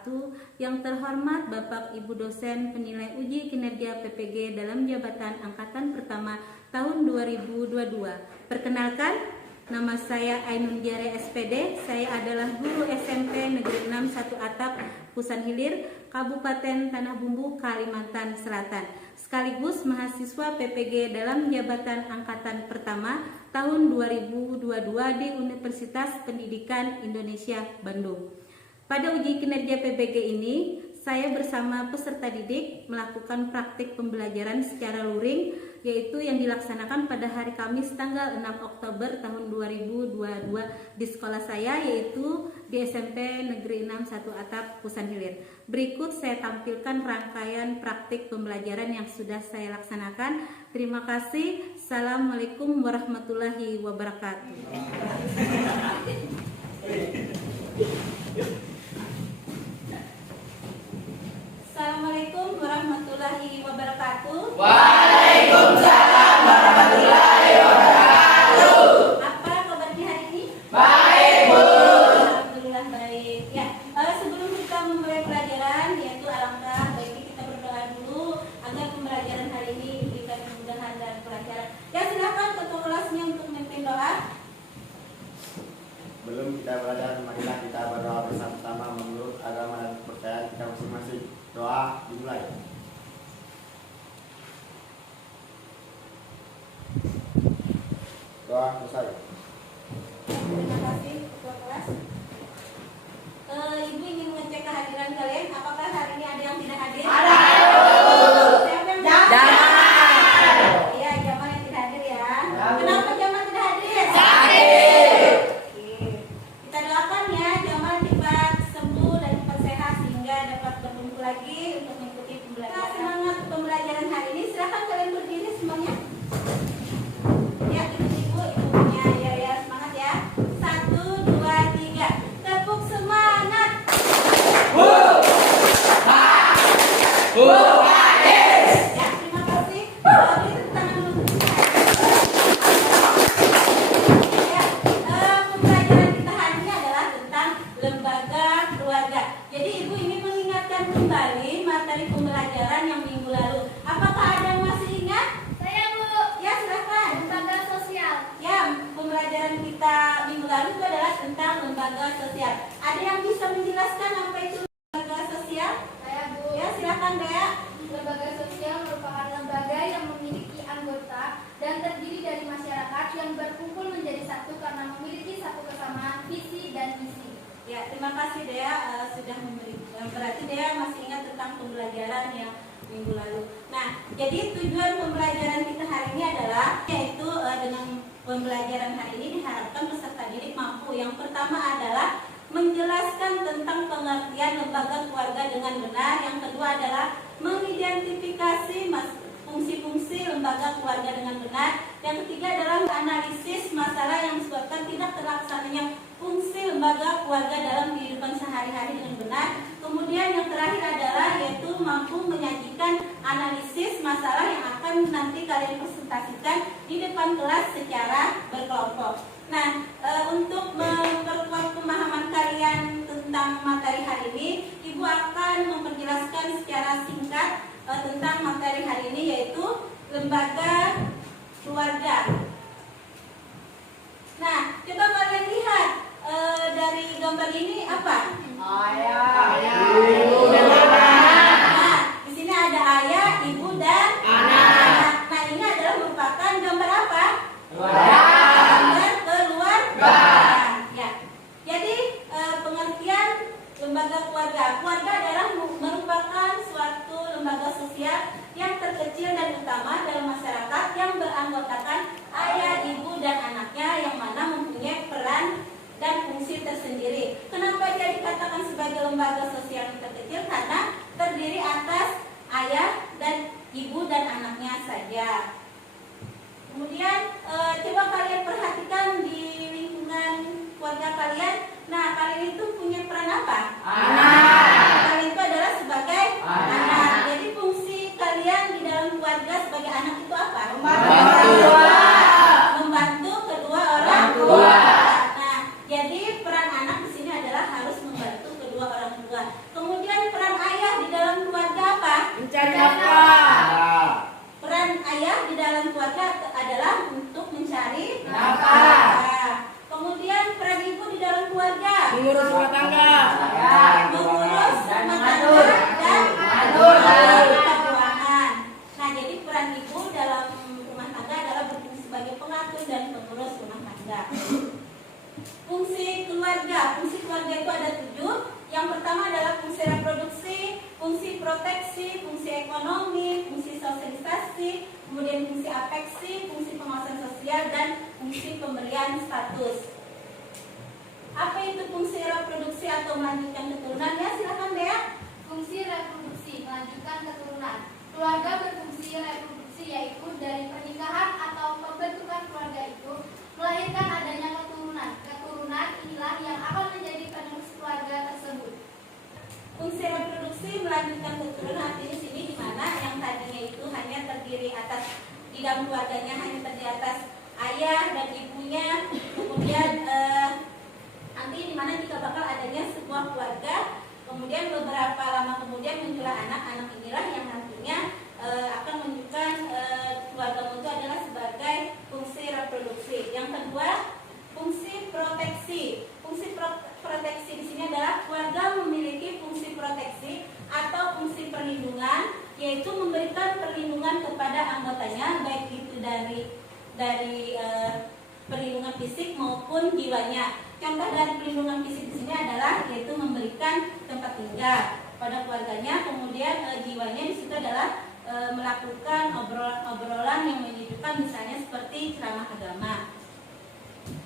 wabarakatuh. Yang terhormat Bapak Ibu dosen penilai uji kinerja PPG dalam jabatan angkatan pertama tahun 2022. Perkenalkan, nama saya Ainun Jare SPD. Saya adalah guru SMP Negeri 6 1 Atap, Pusan Hilir, Kabupaten Tanah Bumbu, Kalimantan Selatan. Sekaligus mahasiswa PPG dalam jabatan angkatan pertama tahun 2022 di Universitas Pendidikan Indonesia Bandung. Pada uji kinerja PPG ini, saya bersama peserta didik melakukan praktik pembelajaran secara luring, yaitu yang dilaksanakan pada hari Kamis tanggal 6 Oktober tahun 2022 di sekolah saya, yaitu di SMP Negeri 6 1 Atap, Pusan Hilir. Berikut saya tampilkan rangkaian praktik pembelajaran yang sudah saya laksanakan. Terima kasih. Assalamualaikum warahmatullahi wabarakatuh. Assalamualaikum warahmatullahi wabarakatuh. Waalaikumsalam warahmatullahi wabarakatuh. Apa kabarnya hari ini? Baik, Bu. Alhamdulillah baik. Ya, sebelum kita memulai pelajaran, yaitu alangkah baiknya kita berdoa dulu agar pembelajaran hari ini diberikan kemudahan dan kelancaran. Ya, silakan ketua kelasnya untuk memimpin doa. Belum kita belajar, marilah kita berdoa bersama-sama menurut agama dan kepercayaan kita masing-masing. Doa dimulai. Doa selesai. Terima kasih ketua kelas. Ibu ingin mengecek kehadiran kalian. Apakah hari ini ada yang tidak hadir? Ada. Siapa yang Jangan. Iya, Jamal yang tidak hadir ya. Kenapa Jamal tidak hadir? Sakit. Oke. Kita doakan ya Jamal cepat sembuh dan cepat sehat sehingga dapat berkumpul lagi untuk mengikuti pembelajaran. Semangat pembelajaran hari ini. Silakan kalian berdiri semuanya. Ya, ibu punya ya semangat ya. 1, 2, 3. Tepuk semangat. Ya, terima kasih. Beri tepuk tangan dulu. Ya, pembelajaran kita hari ini adalah tentang lembaga keluarga. Jadi ibu ini mengingatkan kembali materi pembelajaran yang minggu lalu. Apakah ada yang masih ingat? Saya, Bu. Ya, silakan. Lembaga sosial. Ya, pembelajaran kita minggu lalu itu adalah tentang lembaga sosial. Ada yang bisa menjelaskan apa itu lembaga sosial? Saya, Bu. Ya, silakan Dea. Lembaga sosial merupakan lembaga yang memiliki anggota dan terdiri dari masyarakat yang berkumpul menjadi satu karena memiliki satu kesamaan visi dan misi. Ya, terima kasih Dea sudah memberi. Berarti Dea masih ingat tentang pembelajaran yang minggu lalu. Nah, jadi tujuan pembelajaran kita hari ini adalah yaitu dengan pembelajaran hari ini diharapkan peserta didik mampu. Yang pertama adalah menjelaskan tentang pengertian lembaga keluarga dengan benar. Yang kedua adalah mengidentifikasi fungsi-fungsi lembaga keluarga dengan benar. Yang ketiga adalah analisis masalah yang disebabkan tidak terlaksananya fungsi lembaga keluarga dalam kehidupan sehari-hari dengan benar. Kemudian yang terakhir adalah yaitu mampu menyajikan analisis masalah yang akan nanti kalian presentasikan di depan kelas secara berkelompok. Nah, untuk memperkuat pemahaman kalian tentang materi hari ini, Ibu akan memperjelaskan secara singkat tentang materi hari ini, yaitu lembaga keluarga. Nah, coba kalian lihat dari gambar ini apa? Nah, di sini ada ayah, ibu, dan anak. Nah, ini adalah merupakan gambar apa? Gambar keluarga. Ya. Jadi pengertian lembaga keluarga. Keluarga adalah merupakan suatu lembaga sosial yang terkecil dan utama dalam masyarakat yang beranggotakan ayah, ibu, dan anaknya yang mana mempunyai peran dan fungsi tersendiri. Kenapa dia dikatakan sebagai lembaga sosial yang terkecil? Karena terdiri atas ayah dan ibu dan anaknya saja. Kemudian coba kalian perhatikan di lingkungan keluarga kalian. Nah, kalian itu punya peran apa? Anak. Kalian itu adalah sebagai anak. Jadi fungsi kalian di dalam keluarga sebagai anak itu apa? Membantu kedua orang tua. Nah, jadi peran anak di sini adalah harus membantu kedua orang tua. Kemudian adalah untuk mencari nafkah. Kemudian peran ibu di dalam keluarga, Mengurus rumah tangga. mengurus Dan rumah mengatur. tangga dan Mengatur. mengatur keuangan. Nah, jadi peran ibu dalam rumah tangga adalah berfungsi sebagai pengatur dan pengurus rumah tangga. Fungsi keluarga itu ada 7. Yang pertama adalah fungsi reproduksi, fungsi proteksi, fungsi ekonomi, fungsi sosialisasi, kemudian fungsi afeksi, fungsi pengawasan sosial, dan fungsi pemberian status. Apa itu fungsi reproduksi atau melanjutkan keturunan? Ya, silakan Dea. Fungsi reproduksi melanjutkan keturunan. Keluarga berfungsi reproduksi, yaitu dari pernikahan atau pembentukan keluarga itu melahirkan adanya keturunan. Keturunan inilah yang akan menjadi penerus keluarga tersebut. Fungsi reproduksi melanjutkan keturunan artinya sini di mana yang tadinya itu hanya terdiri atas di dalam keluarganya hanya terdiri atas ayah dan ibunya, kemudian nanti di mana jika bakal adanya sebuah keluarga, kemudian beberapa lama kemudian muncullah anak-anak inilah yang nantinya akan menunjukkan keluarga itu adalah sebagai fungsi reproduksi. Yang kedua, fungsi proteksi. Fungsi proteksi di sini adalah keluarga memiliki fungsi proteksi atau fungsi perlindungan, yaitu memberikan perlindungan kepada anggotanya baik itu dari perlindungan fisik maupun jiwanya. Contoh dari perlindungan fisik di sini adalah yaitu memberikan tempat tinggal pada keluarganya, kemudian jiwanya di situ adalah melakukan obrolan-obrolan yang menyejukkan, misalnya seperti ceramah agama.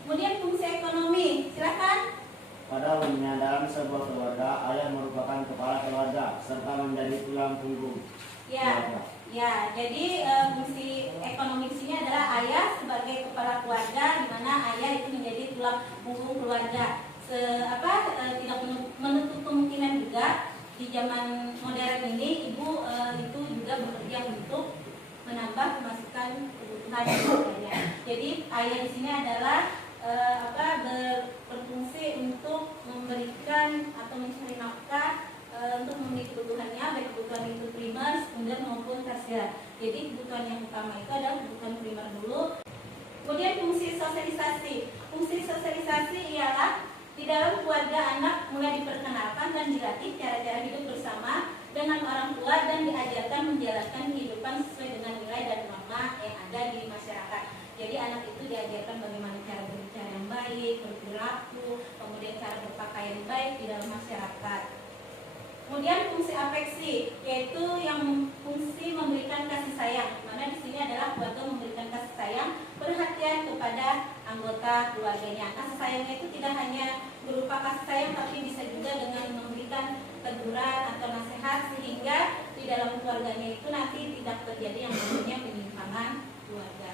Kemudian fungsi ekonomi, silakan. Pada umumnya dalam sebuah keluarga, ayah merupakan kepala keluarga serta menjadi tulang punggung keluarga. Ya, jadi fungsi ekonomi di sini adalah ayah sebagai kepala keluarga, di mana ayah itu menjadi tulang punggung keluarga. Tidak menutup kemungkinan juga di zaman modern ini ibu itu juga bekerja untuk menambah pemasukan kebutuhan keluarganya. Jadi ayah di sini adalah berfungsi untuk memberikan atau mencari nafkah untuk memenuhi kebutuhannya, baik kebutuhan itu primer, sekunder maupun tersier. Jadi kebutuhan yang utama itu adalah kebutuhan primer dulu. Kemudian fungsi sosialisasi. Fungsi sosialisasi ialah di dalam keluarga anak mulai diperkenalkan dan dilatih cara-cara hidup bersama dengan orang tua dan diajarkan menjalankan kehidupan sesuai dengan nilai dan norma yang ada di masyarakat. Jadi anak itu diajarkan bagaimana cara berbicara yang baik, berperilaku, kemudian cara berpakaian baik di dalam masyarakat. Kemudian fungsi afeksi, yaitu yang fungsi memberikan kasih sayang, mana di sini adalah keluarga memberikan kasih sayang, perhatian kepada anggota keluarganya. Kasih sayangnya itu tidak hanya berupa kasih sayang, tapi bisa juga dengan memberikan teguran atau nasihat sehingga di dalam keluarganya itu nanti tidak terjadi yang namanya penyimpangan keluarga.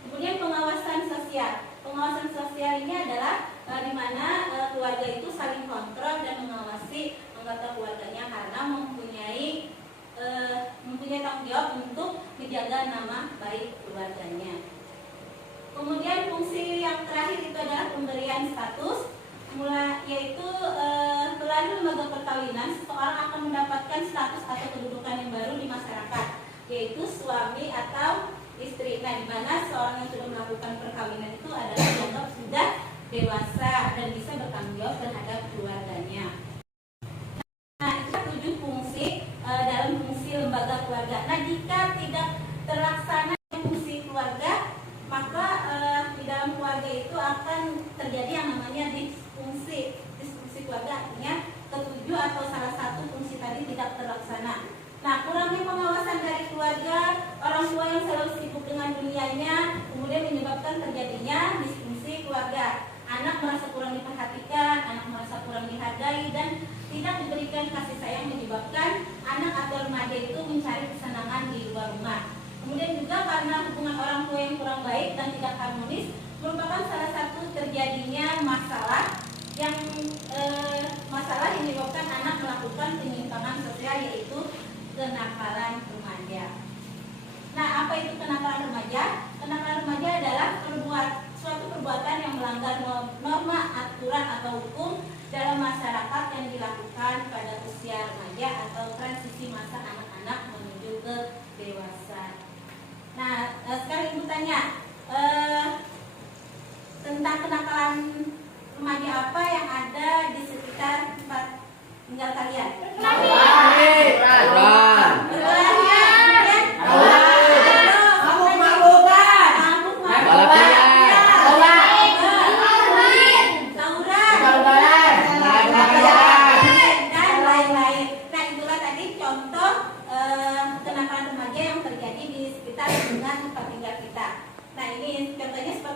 Kemudian pengawasan sosial. Pengawasan sosial ini adalah di mana keluarga itu saling kontrol dan mengawasi anggota keluarganya karena mempunyai tanggung jawab untuk menjaga nama baik keluarganya. Kemudian fungsi yang terakhir itu adalah pemberian status, yaitu melalui lembaga perkawinan seseorang akan mendapatkan status atau kedudukan yang baru di masyarakat, yaitu suami atau istri. Nah, di mana seorang yang sudah melakukan perkawinan itu adalah dianggap sudah dewasa dan bisa bertanggung jawab terhadap keluarganya. Nah, itu 7 fungsi dalam fungsi lembaga keluarga. Nah, jika tidak terlaksana fungsi keluarga, maka di dalam keluarga itu akan terjadi yang namanya disfungsi. Disfungsi keluarga artinya ketujuh atau salah satu fungsi tadi tidak terlaksana. Nah, kurangnya pengawasan dari keluarga, orang tua yang selalu sibuk dengan dunianya, kemudian menyebabkan terjadinya disfungsi keluarga. Anak merasa kurang diperhatikan, anak merasa kurang dihargai, dan tidak diberikan kasih sayang menyebabkan anak atau remaja itu mencari kesenangan di luar rumah. Kemudian juga karena hubungan orang tua yang kurang baik dan tidak harmonis merupakan salah satu terjadinya masalah yang menyebabkan anak melakukan penyimpangan sosial, yaitu kenakalan remaja. Nah, apa itu kenakalan remaja? Kenakalan remaja adalah suatu perbuatan yang melanggar norma, aturan atau hukum dalam masyarakat yang dilakukan pada usia remaja atau transisi masa anak-anak menuju ke dewasa. Nah, sekarang ibu tanya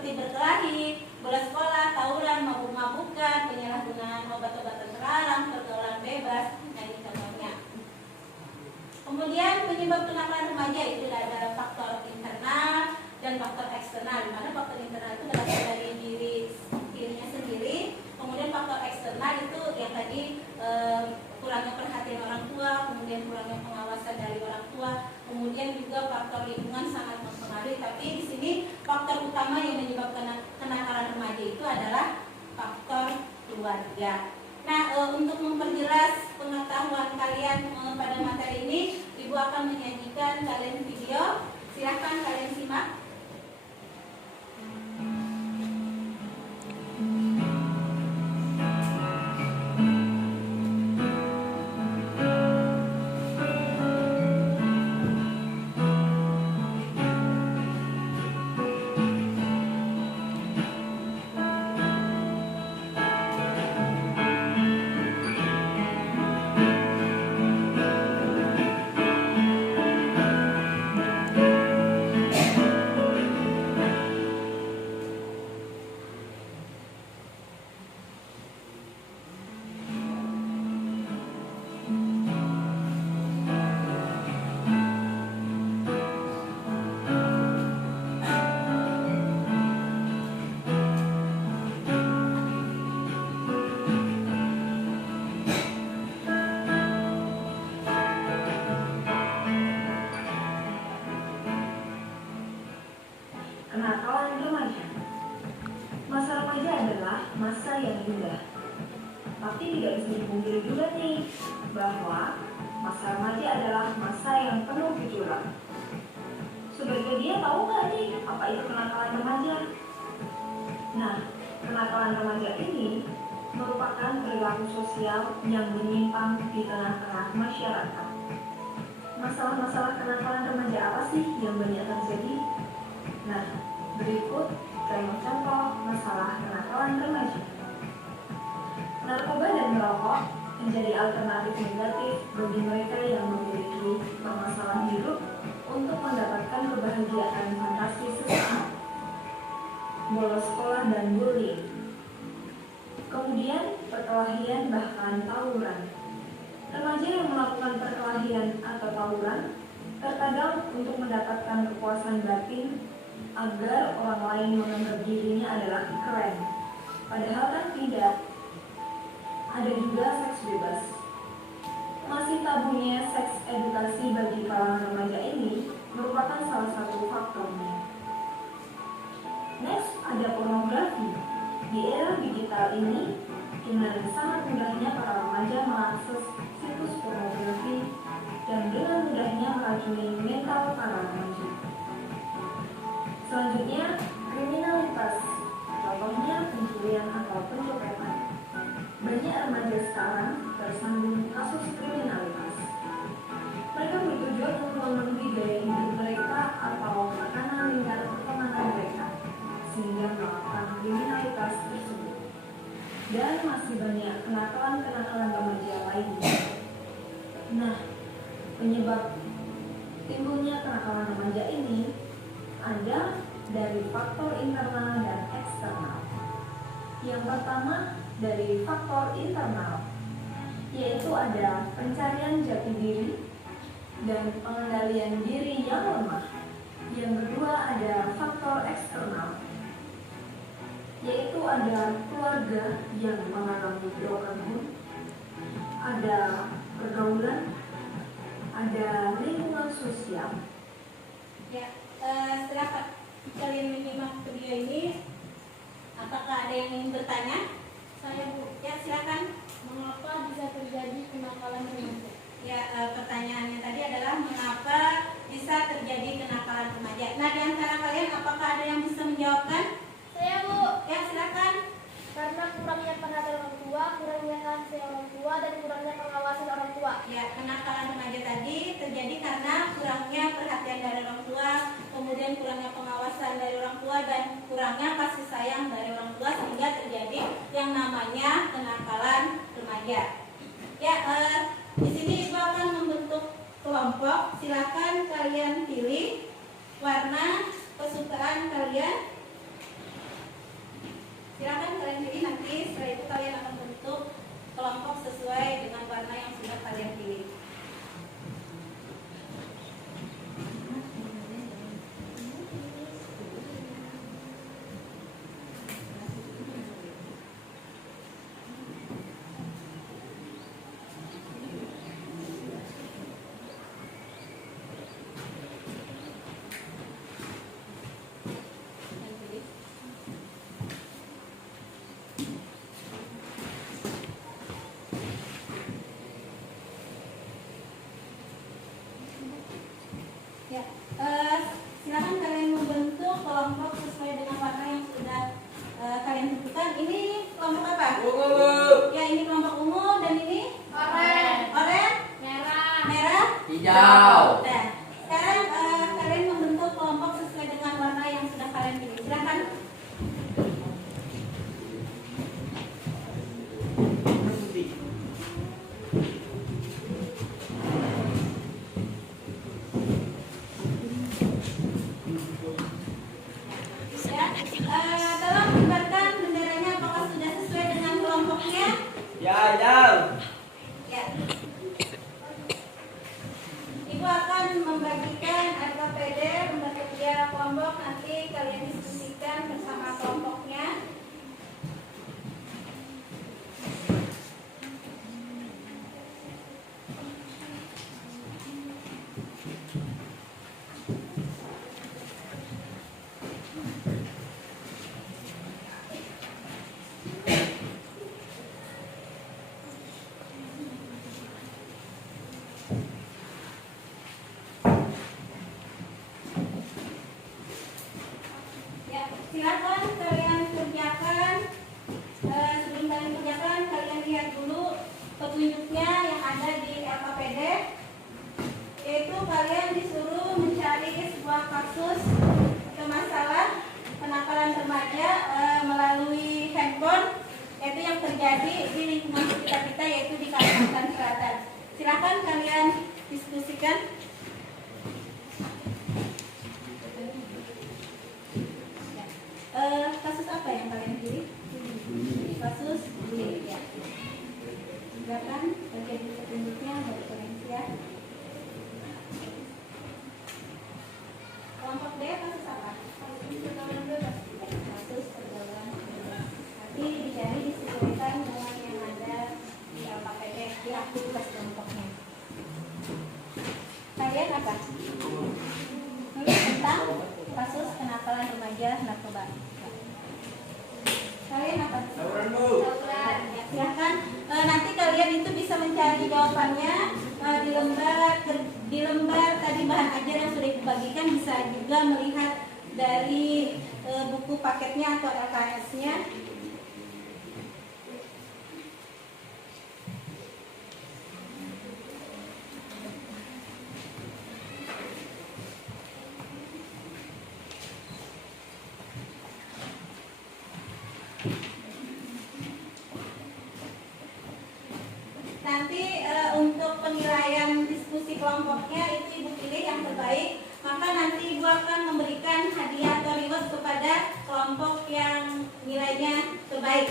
seperti berkelahi, bolos sekolah, tawuran, mabuk-mabukan, penyalahgunaan obat-obatan terlarang, pergaulan bebas, dan contohnya. Kemudian penyebab kenakalan remaja itu ada faktor internal dan faktor eksternal. Di mana faktor internal itu berasal dari dirinya sendiri. Kemudian faktor eksternal itu yang tadi kurangnya perhatian orang tua, kemudian kurangnya pengawasan dari orang tua, kemudian juga faktor lingkungan sangat mempengaruhi. Tapi di sini faktor utama yang menyebabkan kenakalan remaja itu adalah faktor keluarga. Nah, untuk memperjelas pengetahuan kalian pada materi ini, Ibu akan menyajikan kalian video. Silahkan kalian simak. Kenakalan remaja. Masa remaja adalah masa yang indah. Tapi tidak bisa dipungkiri juga nih bahwa masa remaja adalah masa yang penuh gejolak. Sebagai dia tahu nggak nih apa itu kenakalan remaja? Nah, kenakalan remaja ini merupakan perilaku sosial yang menyimpang di tengah-tengah masyarakat. Masalah-masalah kenakalan remaja apa sih yang banyak terjadi? Nah, berikut contoh masalah kenakalan remaja. Narkoba dan merokok menjadi alternatif negatif bagi mereka yang memiliki permasalahan hidup untuk mendapatkan kebahagiaan fantasi sesaat. Bolos sekolah dan bullying. Kemudian perkelahian bahkan tawuran. Remaja yang melakukan perkelahian atau tawuran terkadang untuk mendapatkan kepuasan batin agar orang lain menganggap dirinya adalah keren. Padahal kan tidak. Ada juga seks bebas. Masih tabunya seks edukasi bagi kalangan remaja ini merupakan salah satu faktornya. Next, ada pornografi. Di era digital ini, dengan sangat mudahnya para remaja mengakses situs pornografi dan dengan mudahnya meracuni mental para remaja. Selanjutnya, kriminalitas. Contohnya pencurian atau pencopetan. Banyak remaja sekarang tersandung kasus kriminalitas. Mereka bertujuan untuk memenuhi gaya hidup mereka atau tekanan lingkar pertemanan mereka, sehingga melakukan kriminalitas tersebut. Dan masih banyak kenakalan-kenakalan remaja lainnya. Nah, penyebab timbulnya kenakalan remaja ini ada dari faktor internal dan eksternal. Yang pertama dari faktor internal, yaitu ada pencarian jati diri dan pengendalian diri yang lemah. Yang kedua ada faktor eksternal, yaitu ada keluarga yang mengalami broken home, ada pergaulan, ada lingkungan sosial. Ya, setelah kalian menyimak video ini, apakah ada yang ingin bertanya? Saya Bu. Ya, silakan. Mengapa bisa terjadi kenakalan remaja? Ya, pertanyaannya tadi adalah mengapa bisa terjadi kenakalan remaja. Nah, di antara kalian apakah ada yang bisa menjawabkan? Saya Bu. Ya, silakan. Karena kurangnya perhatian orang tua, kurangnya kasih orang tua, dan kurangnya pengawasan orang tua. Ya, kenakalan remaja tadi terjadi karena kurangnya perhatian dari orang tua, kemudian kurangnya pengawasan dari orang tua, dan kurangnya kasih sayang dari orang tua, sehingga terjadi yang namanya kenakalan remaja. Ya, di sini Ibu akan membentuk kelompok. Silakan kalian pilih warna kesukaan kalian. kalian pilih, nanti setelah itu kalian akan bentuk kelompok sesuai dengan warna yang sudah kalian pilih. Ya, silakan kalian membentuk kelompok sesuai dengan warna yang sudah kalian tentukan. Ini kelompok apa? Ungu. Ya, ini kelompok ungu dan ini oranye, merah, Hijau. Nah, sekarang kalian membentuk kelompok sesuai dengan warna yang sudah kalian pilih. Silakan. Ya, tolong kibarkan benderanya apakah sudah sesuai dengan kelompoknya? Ya. Ya. Ibu akan membagikan RKPD lembar kerja kelompok, nanti kalian diskusikan bersama kelompoknya. Ya, silakan kalian kerjakan. Sebelum kalian kerjakan, kalian lihat dulu petunjuknya yang ada di LKPD. Yaitu kalian disuruh mencari sebuah kasus atau masalah kenakalan remaja melalui handphone, yaitu yang terjadi di lingkungan sekitar kita, yaitu di Kalimantan Selatan. Silakan kalian diskusikan. Kasus apa yang kalian pilih? Kasus bullying, ya. Silakan terjadi petunjuknya dari koneksi ya. Kelompok D kasus apa? Kasus pergaulan bebas. Nanti dicari disesuaikan dengan yang ada di LKPD, di aktivitas kelompoknya. Kalian apa? Tentang kasus kenakalan remaja narkoba. Kalian apa? Tawuran. Ya, silahkan. Nanti kalian itu bisa mencari jawabannya di lembar tadi bahan ajar yang sudah dibagikan, bisa juga melihat dari buku paketnya atau LKS-nya. Nanti untuk penilaian diskusi kelompoknya itu ibu pilih yang terbaik, maka nanti ibu akan memberikan hadiah atau reward kepada kelompok yang nilainya terbaik.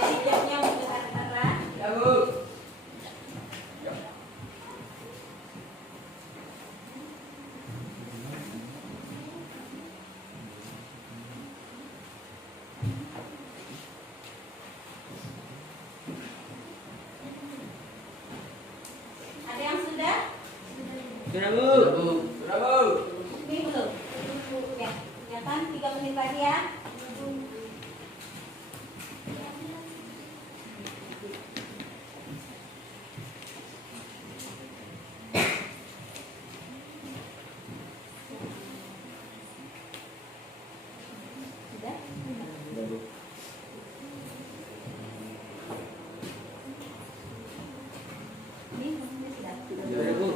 Jadi jamnya besar-besaran. Ya, Bu. Ada yang sudah? Sudah, Bu. Ini belum? Ya, ya kan 3 menit lagi ya. Sudah? Ini sudah. Sudah, Bu.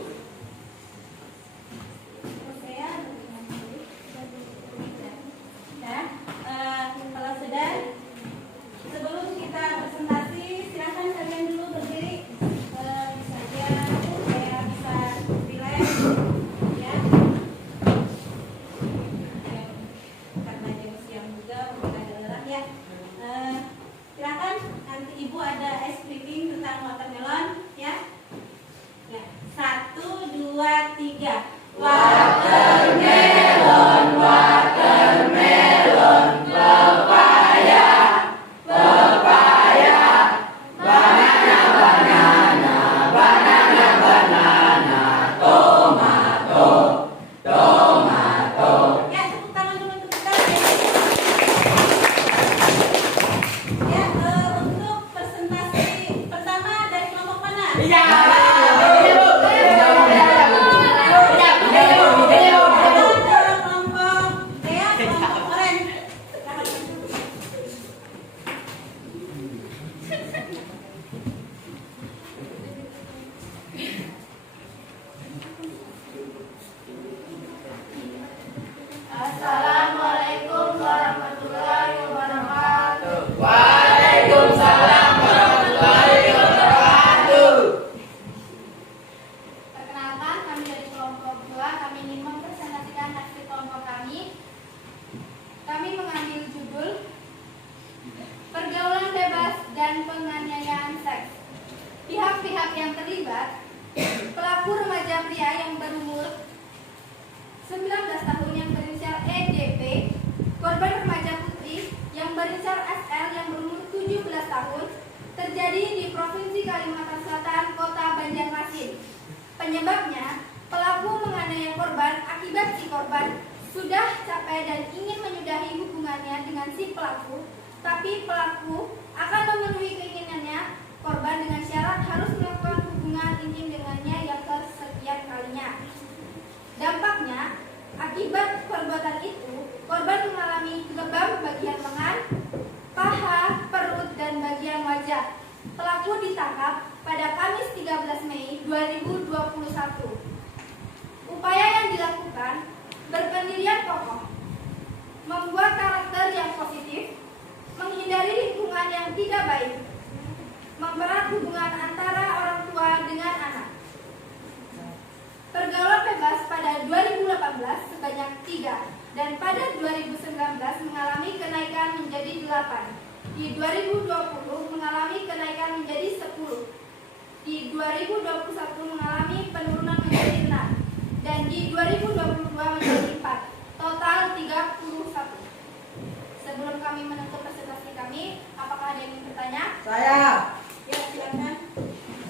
Kelompok Dea, kelompok Oren. Assalamualaikum warahmatullahi wabarakatuh. Waalaikumsalam warahmatullahi wabarakatuh. Perkenalkan, kami dari kelompok 2. Kami ingin mempresentasikan hasil kelompok kami. Kami mengambil judul Pergaulan Bebas dan Penganiayaan Seks. Pihak-pihak yang terlibat: pelaku remaja pria yang berumur 19 tahun yang berinisial EDP, korban remaja putri yang berinisial SL yang berumur 17 tahun, terjadi di Provinsi Kalimantan Selatan, Kota Banjarmasin. Penyebabnya, pelaku menganiaya korban akibat si korban sudah capek dan ingin menyudahi hubungannya dengan si pelaku, tapi pelaku akan memenuhi keinginannya korban dengan syarat harus melakukan hubungan intim dengannya yang kesekian kalinya. Dampaknya, akibat perbuatan itu, korban mengalami lebam bagian lengan, paha, perut, dan bagian wajah. Pelaku ditangkap pada Kamis 13 Mei 2021. Upaya yang dilakukan berpendirian kokoh, membuat karakter yang positif, menghindari lingkungan yang tidak baik, mempererat hubungan antara orang tua dengan anak. Pergaulan bebas pada 2018 sebanyak 3 dan pada 2019 mengalami kenaikan menjadi 8. Di 2020 mengalami kenaikan menjadi 10. Di 2021 mengalami penurunan menjadi 6 dan di 2022 menjadi 4. Total 31. Sebelum kami menutup presentasi kami, apakah ada yang ingin bertanya? Saya. Ya, silakan.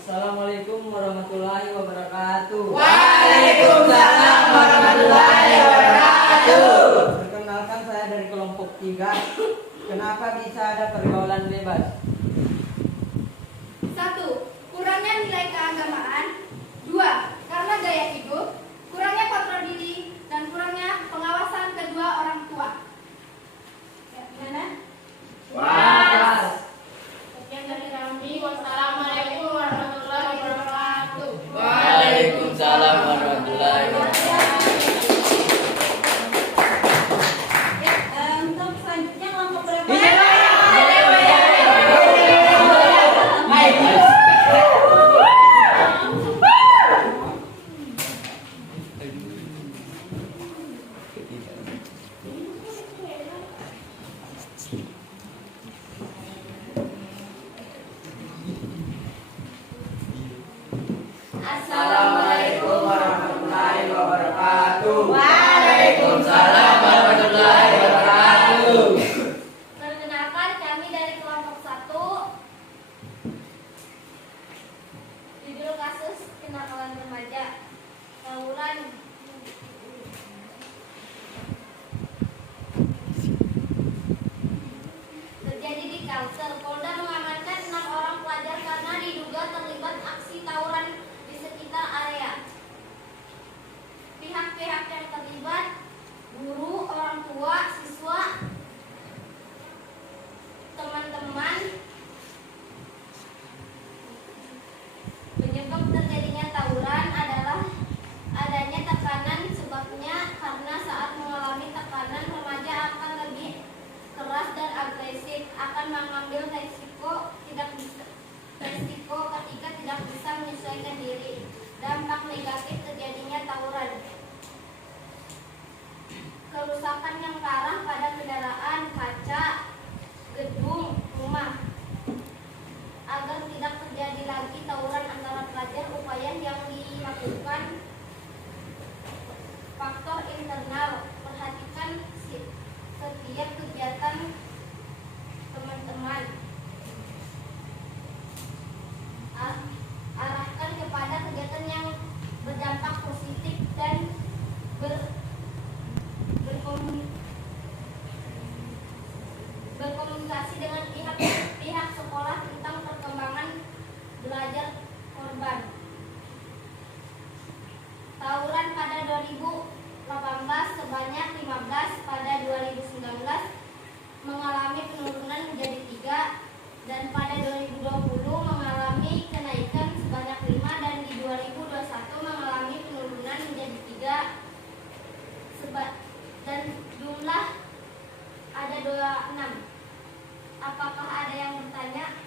Assalamualaikum warahmatullahi wabarakatuh. Waalaikumsalam warahmatullahi wabarakatuh. Perkenalkan, saya dari kelompok 3. Kenapa bisa ada pergaulan bebas? 1. Kurangnya nilai keagamaan. 2. Karena gaya hidup. Kurangnya kontrol diri. Dan kurangnya pengawasan kedua orang tua. Ya, gimana? Was. Sekian dari kami. Wassalamualaikum warahmatullahi wabarakatuh. Waalaikumsalam warahmatullahi wabarakatuh. Ya, untuk selanjutnya kelompok berapa? Iya.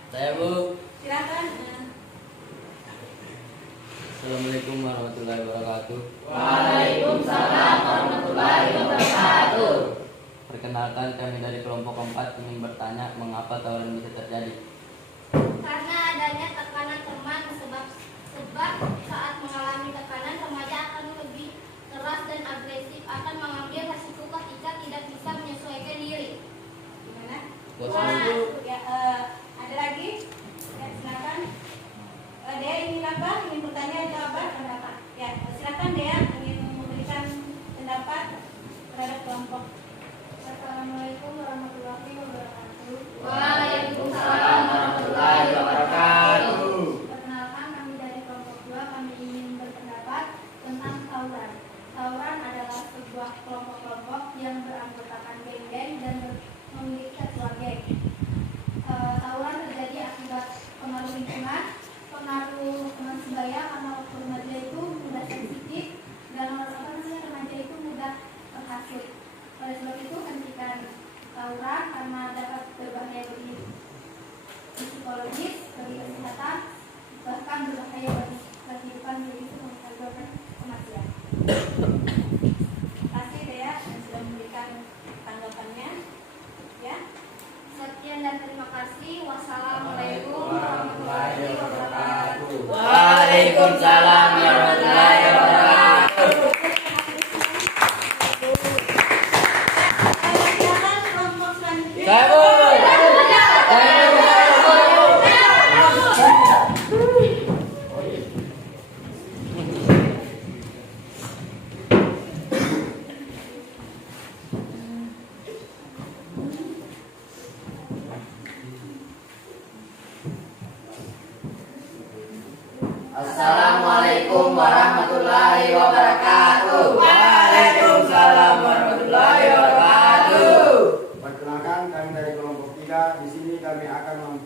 Saya Bu. Silakan. Assalamualaikum warahmatullahi wabarakatuh. Waalaikumsalam warahmatullahi wabarakatuh. Perkenalkan, kami dari kelompok 4 ingin bertanya mengapa tawuran bisa terjadi. Karena adanya tekanan teman sebab saat mengalami tekanan remaja akan lebih keras dan agresif, akan mengambil resiko ketika tidak bisa menyesuaikan diri. Gimana? Bos. Ya, ada lagi? Ya, silakan. Dea ingin apa? Ingin bertanya atau apa? Pendapat. Ya, silakan Dea ingin memberikan pendapat terhadap kelompok. Assalamualaikum warahmatullahi wabarakatuh. Waalaikumsalam warahmatullahi wabarakatuh. Perkenalkan, kami dari kelompok 2, kami ingin berpendapat tentang tawuran. Tawuran adalah sebuah kelompok-kelompok yang beranggotakan geng-geng dan memiliki ketua geng. Tawuran terjadi akibat pengaruh lingkungan, pengaruh teman sebaya, karena waktu remaja itu mudah sensitif dan remaja itu mudah terhasut. Oleh sebab itu, hentikan tawuran karena dapat berbahaya bagi psikologis, bagi kesehatan, bahkan berbahaya bagi kehidupan diri dan kematian. Terima kasih Dea yang sudah memberikan tanggapannya. Ya. Sekian dan terima kasih. Wassalamualaikum warahmatullahi wabarakatuh. Waalaikumsalam warahmatullahi wabarakatuh. Silakan kelompok selanjutnya. Saya Bu. Assalamualaikum warahmatullahi wabarakatuh. Waalaikumsalam warahmatullahi wabarakatuh. Perkenalkan, kami dari kelompok 3. Di sini kami akan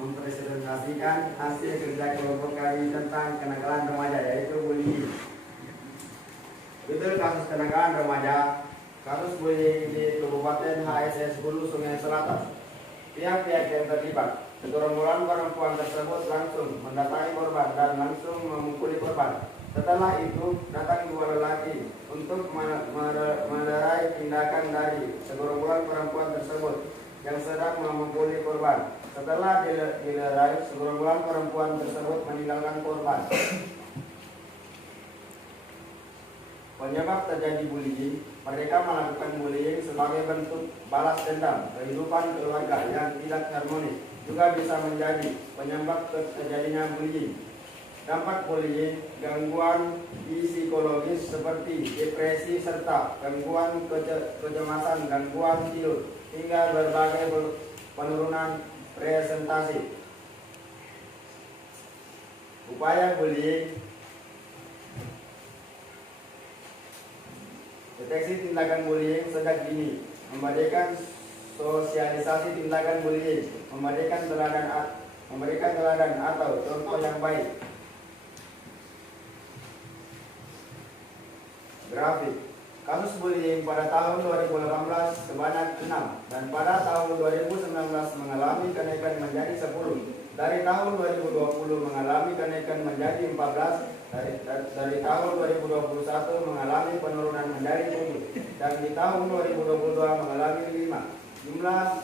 mempresentasikan hasil kerja kelompok kami tentang kenakalan remaja, yaitu bullying. Judul kasus kenakalan remaja, kasus bullying di Kabupaten HSS Hulu Sungai Selatan. Pihak-pihak yang terlibat, segerombolan perempuan tersebut langsung mendatangi korban dan langsung memukuli korban. Setelah itu, datang dua lelaki untuk menerai tindakan dari segerombolan perempuan tersebut yang sedang memukuli korban. Setelah dilerai, segerombolan perempuan tersebut meninggalkan korban. Penyebab terjadi bullying, mereka melakukan bullying sebagai bentuk balas dendam kehidupan keluarga yang tidak harmonis. Juga bisa menjadi penyebab terjadinya bullying. Dampak bullying, gangguan psikologis seperti depresi serta gangguan kecemasan, gangguan tidur, hingga berbagai penurunan presentasi. Upaya bullying: deteksi tindakan bullying sejak dini, memberikan sosialisasi tindakan bullying, memberikan teladan atau contoh yang baik. Grafik kasus bullying pada tahun 2018 sebanyak 6 dan pada tahun 2019 mengalami kenaikan menjadi 10. Dari tahun 2020 mengalami kenaikan menjadi 14. Dari tahun 2021 mengalami penurunan menjadi 7 dan di tahun 2022 mengalami 5. Jumlah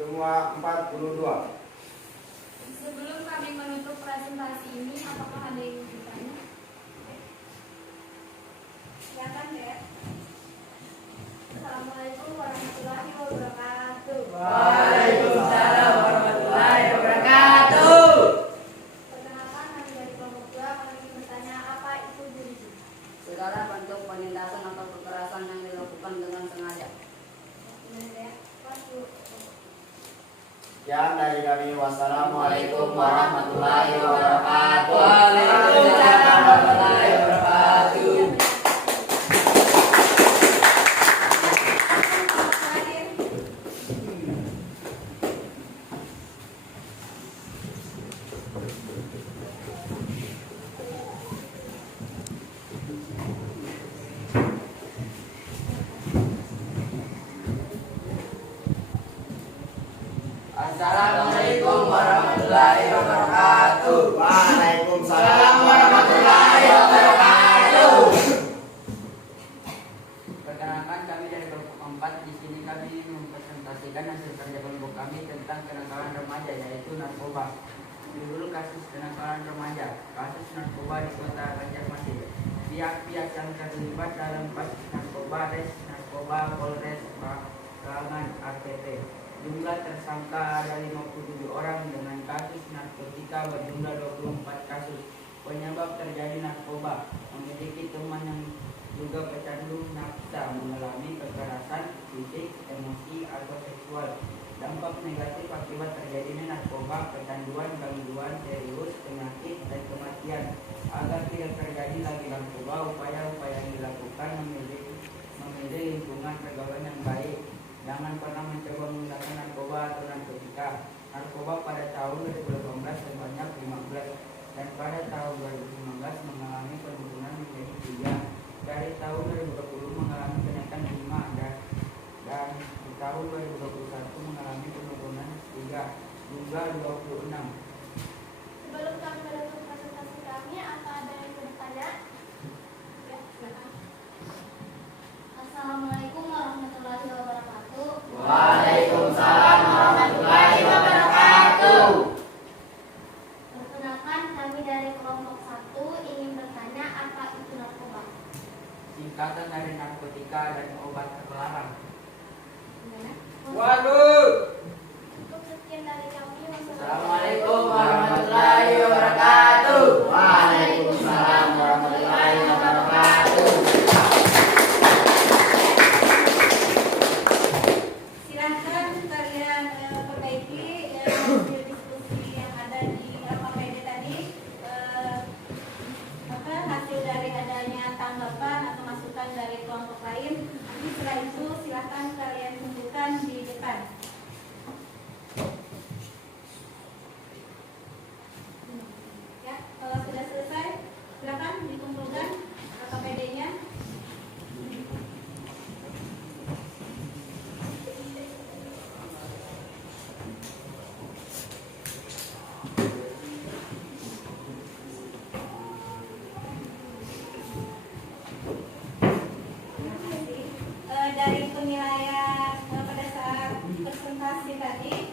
semua 42. Sebelum kami menutup presentasi ini, apakah ada yang bertanya? Silakan Dea. Assalamualaikum warahmatullahi wabarakatuh. Waalaikumsalam warahmatullahi wabarakatuh. Perkenalkan, kami dari kelompok 2, kami ingin bertanya apa itu bullying. Segala bentuk penindasan atau kekerasan yang dilakukan dengan sengaja. Gimana ya? Pas Bu. Sekian dari kami. Wassalamualaikum warahmatullahi wabarakatuh. Waalaikumsalam warahmatullahi wabarakatuh. Assalamualaikum warahmatullahi wabarakatuh. Waalaikumsalam warahmatullahi wabarakatuh. Perkenalkan, kami dari kelompok 4. Di sini kami mempresentasikan hasil kerja kelompok kami tentang kenakalan remaja, yaitu narkoba. Dulu kasus kenakalan remaja, kasus narkoba di Kota Banjarmasin. Pihak-pihak yang terlibat dalam kasus narkoba, Res Narkoba Polres Pakalangan RTP. Jumlah tersangka ada 57 orang dengan kasus narkotika berjumlah 24 kasus. Penyebab terjadi narkoba: memiliki teman yang juga pecandu nafsa, mengalami kekerasan fisik, emosi, atau seksual. Dampak negatif akibat terjadinya narkoba: kecanduan, gangguan serius, penyakit, dan kematian. Agar tidak terjadi lagi narkoba, upaya-upaya yang dilakukan memilih lingkungan pergaulan yang baik. Jangan pernah mencoba menggunakan narkoba atau narkotika. Narkoba pada tahun 2018 sebanyak 15, dan pada tahun 2019 mengalami penurunan menjadi 3. Dari tahun 2020 mengalami kenaikan 5, dan di tahun 2021 mengalami penurunan 3, jumlah 26. Sebelum kami menutup presentasi kami, apa ada yang bertanya? Ya, silakan. Assalamualaikum warahmatullahi wabarakatuh. Waalaikumsalam warahmatullahi wabarakatuh. Perkenalkan, kami dari kelompok 1 ingin bertanya apa itu narkoba. Singkatan dari narkotika dan obat terlarang. Gimana? Waduh. Cukup sekian dari kami. Assalamualaikum warahmatullahi wabarakatuh. Waalaikumsalam warahmatullahi wabarakatuh. Silahkan kalian perbaiki hasil diskusi yang ada di KPD tadi. Hasil dari adanya tanggapan atau masukan dari kelompok lain. Jadi setelah itu silahkan kalian tunjukkan di depan. Ya, kalau sudah selesai, silakan dikumpulkan KPD-nya. Dari penilaian pada saat presentasi tadi,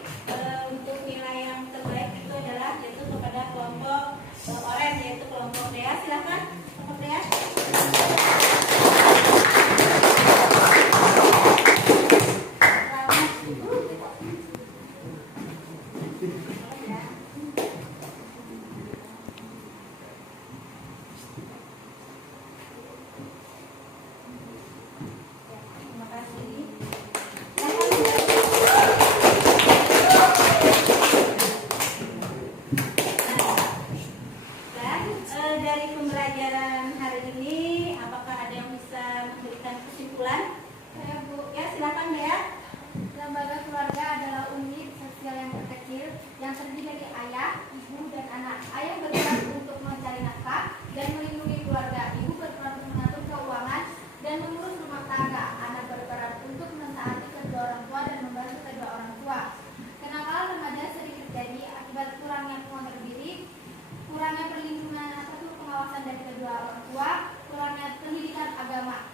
untuk nilai yang terbaik itu adalah yaitu kepada kelompok orange, yaitu kelompok Dea. Silakan kelompok Dea. Terima kasih. Dan dari pembelajaran hari ini, apakah ada yang bisa memberikan kesimpulan? Saya Bu. Ya, silakan ya. Lembaga keluarga adalah unit sosial yang terkecil yang terdiri dari ayah, ibu, dan anak. Ayah berperan untuk mencari nafkah dan melindungi keluarga. Ibu berperan untuk mengatur keuangan dan mengurus rumah tangga. Anak berperan untuk mentaati kedua orang tua dan membantu kedua orang tua. Kenakalan remaja sering terjadi akibat kurangnya pengontrol diri, kurangnya perlindungan atau pengawasan dari kedua orang tua, kurangnya pendidikan agama.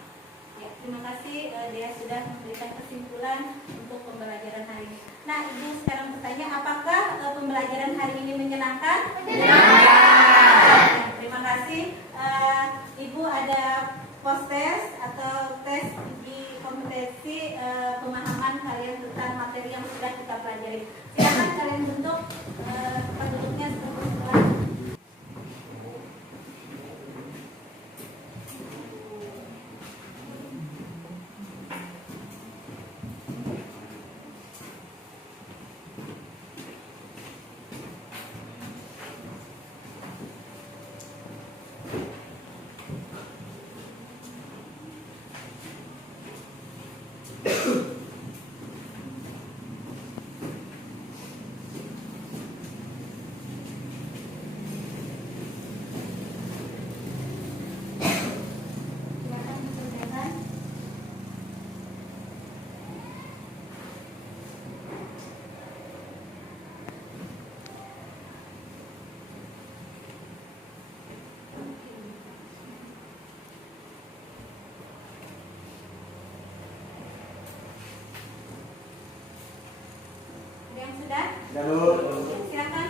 Ya, terima kasih Dea sudah memberikan kesimpulan untuk pembelajaran hari ini. Nah, Ibu sekarang bertanya, apakah pembelajaran hari ini menyenangkan? Menyenangkan. Terima kasih. Ibu ada post-test atau tes uji kompetensi pemahaman kalian tentang materi yang sudah kita pelajari. Silakan kalian bentuk penduduknya seperti setelah. Silakan.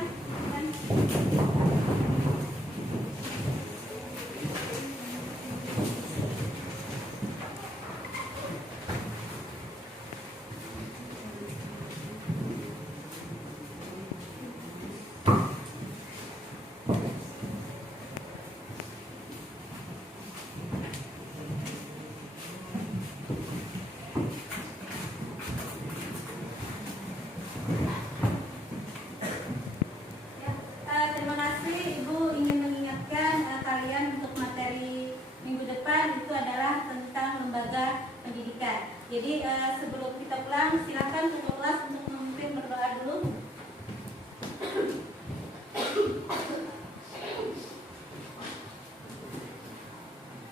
Terima kasih Ibu ingin mengingatkan kalian untuk materi minggu depan itu adalah tentang lembaga pendidikan. Jadi sebelum kita pulang silakan ketua kelas untuk memimpin berdoa dulu.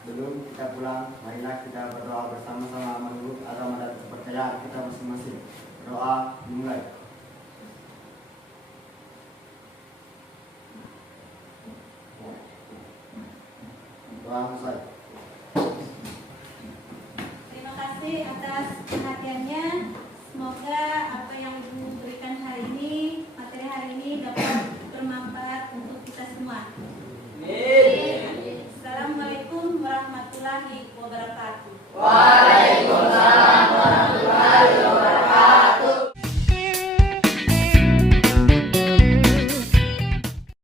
Sebelum kita pulang, marilah kita berdoa bersama-sama menurut agama dan kepercayaan kita masing-masing. Doa dimulai. Doa selesai. Terima kasih atas perhatiannya. Semoga